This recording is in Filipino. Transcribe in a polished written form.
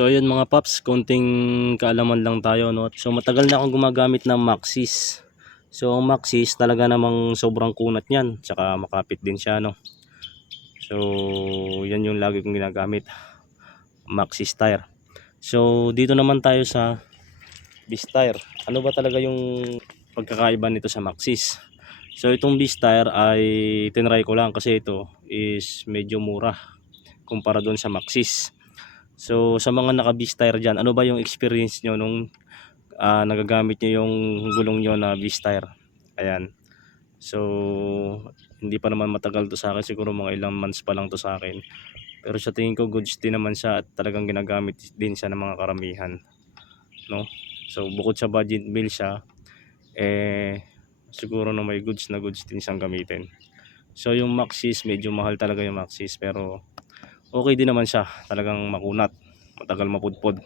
So ayun mga paps, konting kaalaman lang tayo, no. So matagal na akong gumagamit ng Maxxis. So ang Maxxis talaga namang sobrang kunat niyan, tsaka makapit din siya, no. So yan yung lagi kong ginagamit, Maxxis tire. So dito naman tayo sa Beast tire. Ano ba talaga yung pagkakaiba nito sa Maxxis? So itong Beast tire ay tinry ko lang kasi ito is medyo mura kumpara doon sa Maxxis. So sa mga naka-Beast tire dyan, ano ba yung experience nyo nung nagagamit nyo yung gulong nyo na Beast tire? Ayan. So hindi pa naman matagal to sa akin, siguro mga ilang months pa lang to sa akin. Pero sa tingin ko goods din naman siya at talagang ginagamit din siya ng mga karamihan, no? So bukod sa budget meal siya, siguro na may goods na goods din siyang gamitin. So yung Maxxis, medyo mahal talaga yung Maxxis, pero okay din naman siya, talagang makunat, matagal mapudpod.